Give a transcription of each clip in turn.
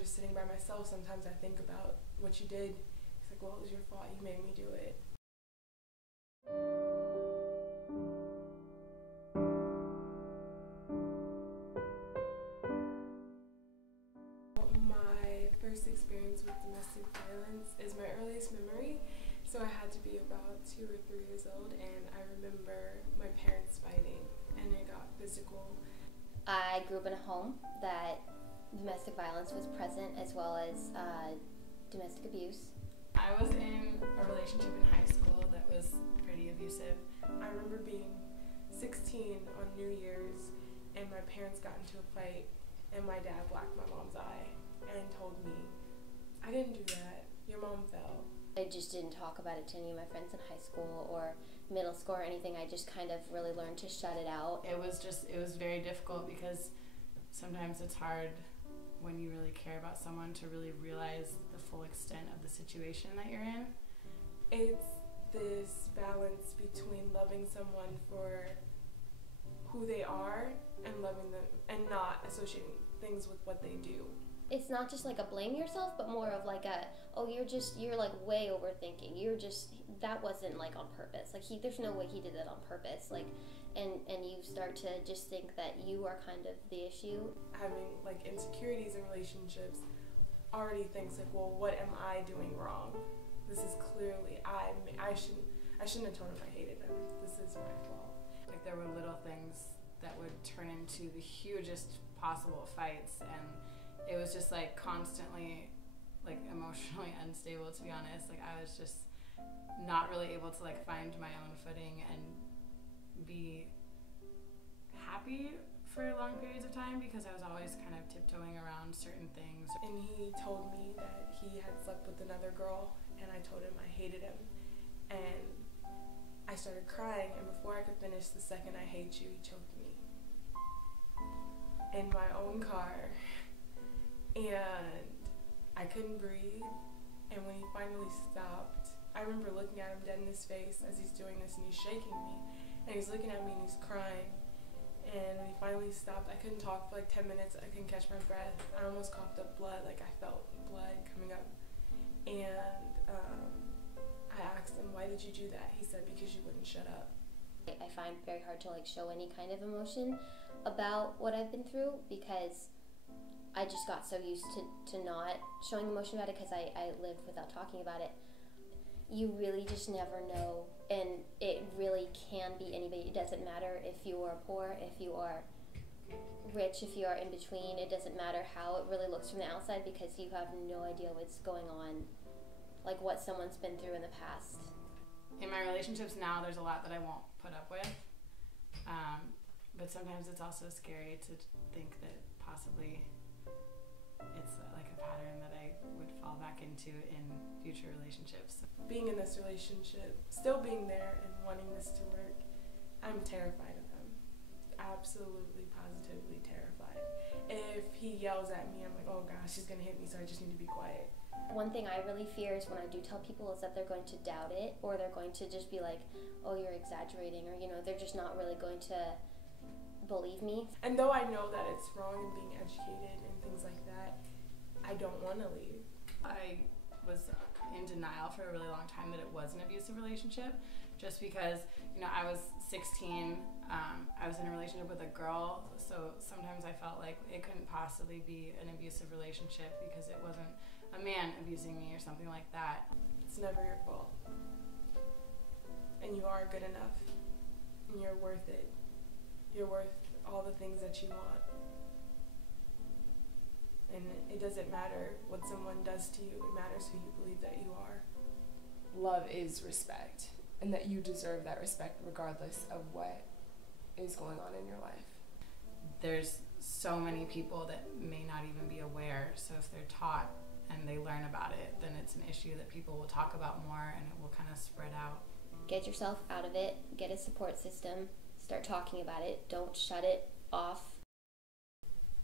just sitting by myself, sometimes I think about what you did. He's like, well, it was your fault. You made me do it. My first experience with domestic violence is my earliest memory. So I had to be about 2 or 3 years old, and I remember my parents fighting, and it got physical. I grew up in a home that domestic violence was present, as well as domestic abuse. I was in a relationship in high school that was pretty abusive. I remember being 16 on New Year's, and my parents got into a fight, and my dad blacked my mom's eye and told me, I didn't do that, your mom fell. I just didn't talk about it to any of my friends in high school or middle school or anything. I just kind of really learned to shut it out. It was very difficult because sometimes it's hard when you really care about someone to really realize the full extent of the situation that you're in. It's this balance between loving someone for who they are and loving them and not associating things with what they do. It's not just like a blame yourself, but more of like a, oh, you're like way overthinking. That wasn't like on purpose. Like there's no way he did that on purpose. Like, and you start to just think that you are kind of the issue. Having like insecurities in relationships already thinks like, well, what am I doing wrong? This is clearly I shouldn't have told him I hated him. This is my fault. Like there were little things that would turn into the hugest possible fights, and it was just like constantly like emotionally unstable, to be honest. Like I was just not really able to like find my own footing and be happy for long periods of time because I was always kind of tiptoeing around certain things. And he told me that he had slept with another girl, and I told him I hated him. And I started crying, and before I could finish the second I hate you, he choked me in my own car. And I couldn't breathe, and when he finally stopped, I remember looking at him dead in his face as he's doing this, and he's shaking me, and he's looking at me and he's crying. And when he finally stopped, I couldn't talk for like 10 minutes. I couldn't catch my breath. I almost coughed up blood, like I felt blood coming up. And I asked him, why did you do that? He said, because you wouldn't shut up. I find it very hard to like show any kind of emotion about what I've been through because I just got so used to not showing emotion about it because I lived without talking about it. You really just never know, and it really can be anybody. It doesn't matter if you are poor, if you are rich, if you are in between. It doesn't matter how it really looks from the outside because you have no idea what's going on, like what someone's been through in the past. In my relationships now, there's a lot that I won't put up with, but sometimes it's also scary to think that possibly it's like a pattern that I would fall back into in future relationships. Being in this relationship, still being there and wanting this to work, I'm terrified of him. Absolutely, positively terrified. If he yells at me, I'm like, oh gosh, he's gonna hit me, so I just need to be quiet. One thing I really fear is when I do tell people is that they're going to doubt it, or they're going to just be like, oh, you're exaggerating, or they're just not really going to believe me. And though I know that it's wrong and being educated and things like that, I don't want to leave. I was in denial for a really long time that it was an abusive relationship, just because I was 16, I was in a relationship with a girl, so sometimes I felt like it couldn't possibly be an abusive relationship because it wasn't a man abusing me or something like that. It's never your fault, and you are good enough, and you're worth it. You're worth all the things that you want. And it doesn't matter what someone does to you, it matters who you believe that you are. Love is respect, and that you deserve that respect regardless of what is going on in your life. There's so many people that may not even be aware, so if they're taught and they learn about it, then it's an issue that people will talk about more and it will kind of spread out. Get yourself out of it, get a support system, start talking about it, don't shut it off.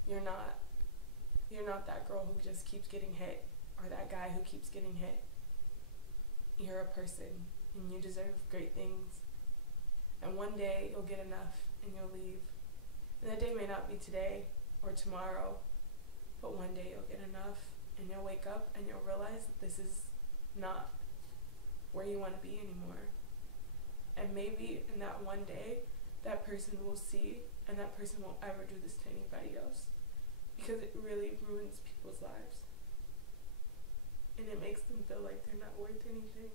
You're not that girl who just keeps getting hit, or that guy who keeps getting hit. You're a person, and you deserve great things. And one day you'll get enough, and you'll leave. And that day may not be today or tomorrow, But one day you'll get enough, and you'll wake up and you'll realize that this is not where you want to be anymore. And maybe in that one day, that person will see, and that person won't ever do this to anybody else. Because it really ruins people's lives. And it makes them feel like they're not worth anything.